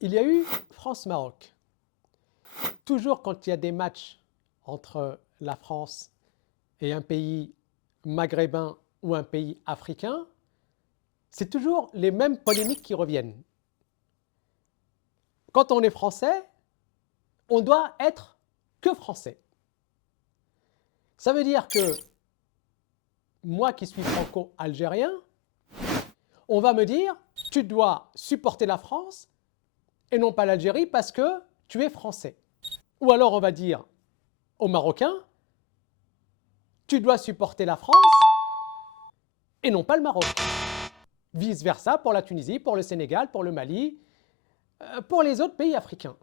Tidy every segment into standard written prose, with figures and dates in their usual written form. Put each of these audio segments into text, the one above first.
Il y a eu France-Maroc. Toujours quand il y a des matchs entre la France et un pays maghrébin ou un pays africain, c'est toujours les mêmes polémiques qui reviennent. Quand on est français, on doit être que français. Ça veut dire que moi qui suis franco-algérien, on va me dire tu dois supporter la France et non pas l'Algérie parce que tu es français. Ou alors on va dire aux Marocains tu dois supporter la France et non pas le Maroc. Vice versa pour la Tunisie, pour le Sénégal, pour le Mali, pour les autres pays africains.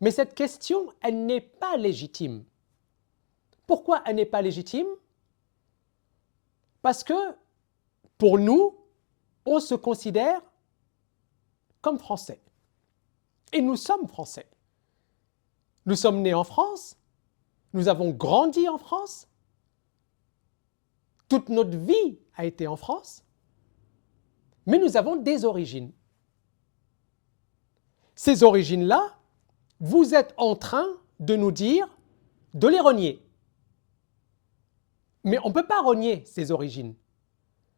Mais cette question, elle n'est pas légitime. Pourquoi elle n'est pas légitime? Parce que pour nous, on se considère comme français. Et nous sommes français. Nous sommes nés en France, nous avons grandi en France, toute notre vie a été en France, mais nous avons des origines. Ces origines-là, vous êtes en train de nous dire de les renier. Mais on ne peut pas renier ces origines.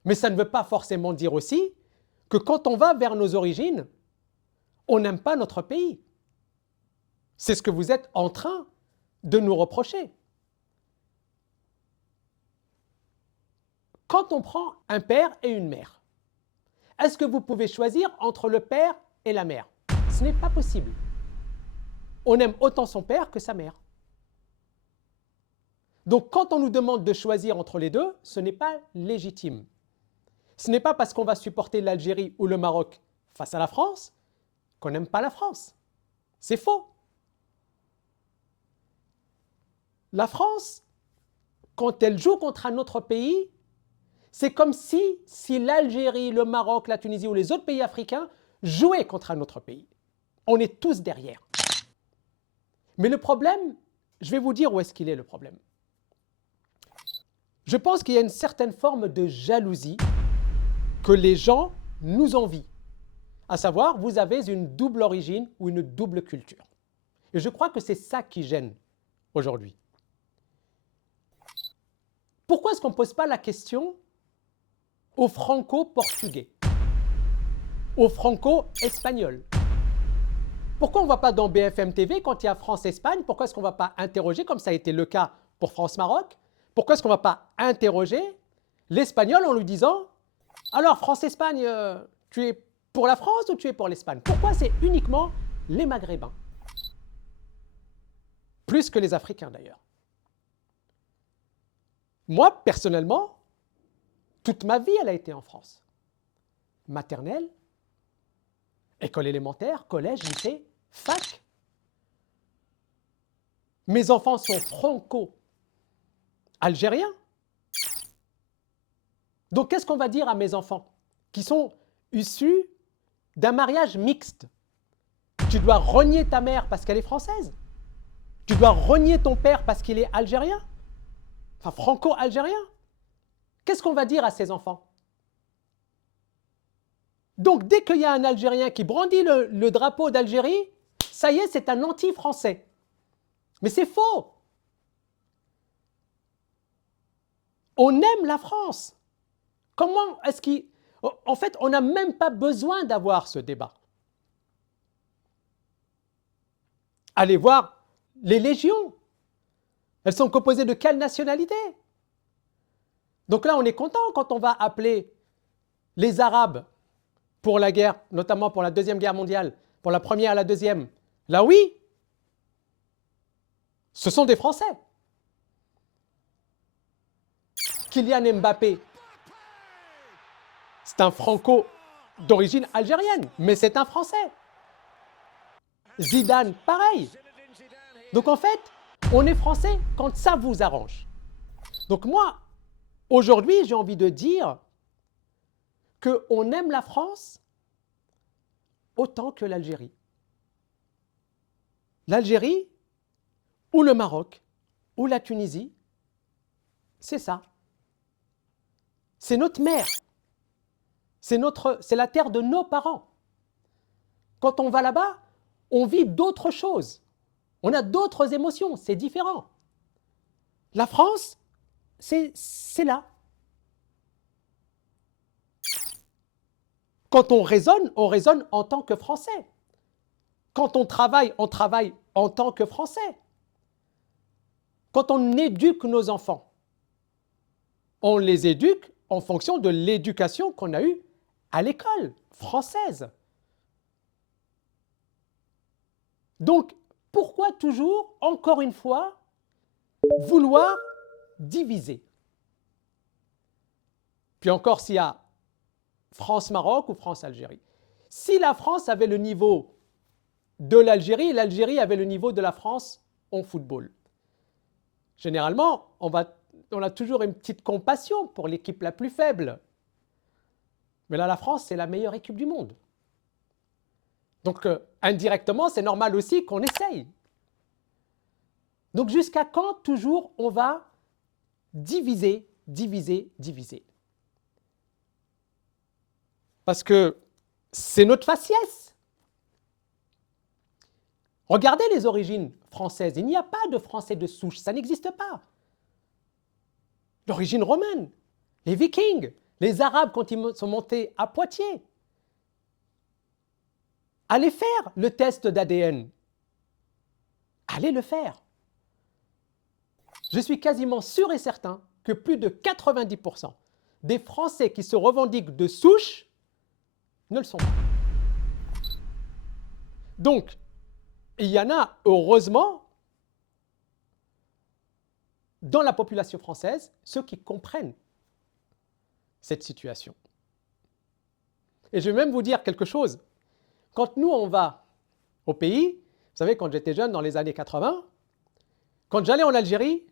Mais ça ne veut pas forcément dire aussi que quand on va vers nos origines, on n'aime pas notre pays. C'est ce que vous êtes en train de nous reprocher. Quand on prend un père et une mère, est-ce que vous pouvez choisir entre le père et la mère? Ce n'est pas possible. On aime autant son père que sa mère. Donc quand on nous demande de choisir entre les deux, ce n'est pas légitime. Ce n'est pas parce qu'on va supporter l'Algérie ou le Maroc face à la France qu'on n'aime pas la France. C'est faux. La France, quand elle joue contre un autre pays, c'est comme si l'Algérie, le Maroc, la Tunisie ou les autres pays africains jouaient contre un autre pays. On est tous derrière. Mais le problème, je vais vous dire où est-ce qu'il est le problème. Je pense qu'il y a une certaine forme de jalousie que les gens nous envient. À savoir, vous avez une double origine ou une double culture. Et je crois que c'est ça qui gêne aujourd'hui. Pourquoi est-ce qu'on ne pose pas la question aux franco-portugais, aux franco-espagnols? Pourquoi on ne va pas dans BFM TV quand il y a France-Espagne? Pourquoi est-ce qu'on ne va pas interroger, comme ça a été le cas pour France-Maroc? Pourquoi est-ce qu'on ne va pas interroger l'Espagnol en lui disant « Alors, France-Espagne, tu es pour la France ou tu es pour l'Espagne ?» Pourquoi c'est uniquement les Maghrébins? Plus que les Africains d'ailleurs. Moi, personnellement, toute ma vie, elle a été en France. Maternelle, école élémentaire, collège, lycée, fac. Mes enfants sont franco-algériens. Donc, qu'est-ce qu'on va dire à mes enfants qui sont issus d'un mariage mixte? Tu dois renier ta mère parce qu'elle est française. Tu dois renier ton père parce qu'il est algérien. Enfin, franco-algérien. Qu'est-ce qu'on va dire à ces enfants? Donc, dès qu'il y a un Algérien qui brandit le drapeau d'Algérie, ça y est, c'est un anti-français. Mais c'est faux. On aime la France. Comment est-ce qu'il... En fait, on n'a même pas besoin d'avoir ce débat. Allez voir les légions. Elles sont composées de quelle nationalité? Donc là, on est content quand on va appeler les Arabes pour la guerre, notamment pour la Deuxième Guerre mondiale, pour la Première et la Deuxième. Là, oui, ce sont des Français. Kylian Mbappé, c'est un Franco d'origine algérienne, mais c'est un Français. Zidane, pareil. Donc en fait, on est Français quand ça vous arrange. Donc moi, aujourd'hui, j'ai envie de dire qu'on aime la France autant que l'Algérie. L'Algérie ou le Maroc ou la Tunisie, c'est ça. C'est notre mère. C'est la terre de nos parents. Quand on va là-bas, on vit d'autres choses. On a d'autres émotions, c'est différent. La France, c'est là. Quand on raisonne en tant que Français. Quand on travaille en tant que Français. Quand on éduque nos enfants, on les éduque en fonction de l'éducation qu'on a eue à l'école française. Donc, pourquoi toujours, encore une fois, vouloir diviser? Puis encore, s'il y a France-Maroc ou France-Algérie. Si la France avait le niveau de l'Algérie, l'Algérie avait le niveau de la France en football. Généralement, on a toujours une petite compassion pour l'équipe la plus faible. Mais là, la France, c'est la meilleure équipe du monde. Donc, indirectement, c'est normal aussi qu'on essaye. Donc, jusqu'à quand toujours on va diviser? Parce que c'est notre faciès. Regardez les origines françaises. Il n'y a pas de Français de souche, ça n'existe pas. L'origine romaine, les Vikings, les Arabes quand ils sont montés à Poitiers. Allez faire le test d'ADN. Allez le faire. Je suis quasiment sûr et certain que plus de 90% des Français qui se revendiquent de souche ne le sont pas. Donc, il y en a, heureusement, dans la population française, ceux qui comprennent cette situation. Et je vais même vous dire quelque chose. Quand nous, on va au pays, vous savez, quand j'étais jeune, dans les années 80, quand j'allais en Algérie,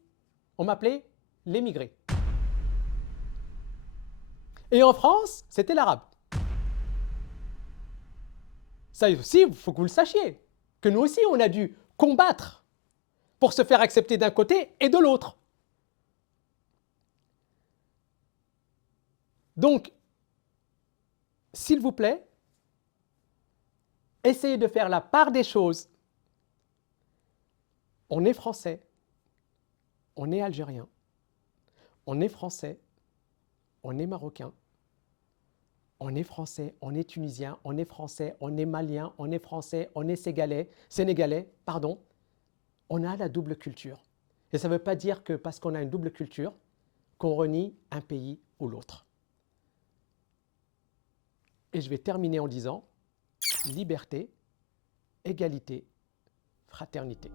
on m'appelait l'émigré. Et en France, c'était l'arabe. Ça aussi, il faut que vous le sachiez, que nous aussi, on a dû combattre pour se faire accepter d'un côté et de l'autre. Donc, s'il vous plaît, essayez de faire la part des choses. On est français, on est algérien, on est français, on est marocain, on est français, on est tunisien, on est français, on est malien, on est français, on est sénégalais, pardon. On a la double culture. Et ça ne veut pas dire que parce qu'on a une double culture, qu'on renie un pays ou l'autre. Et je vais terminer en disant liberté, égalité, fraternité.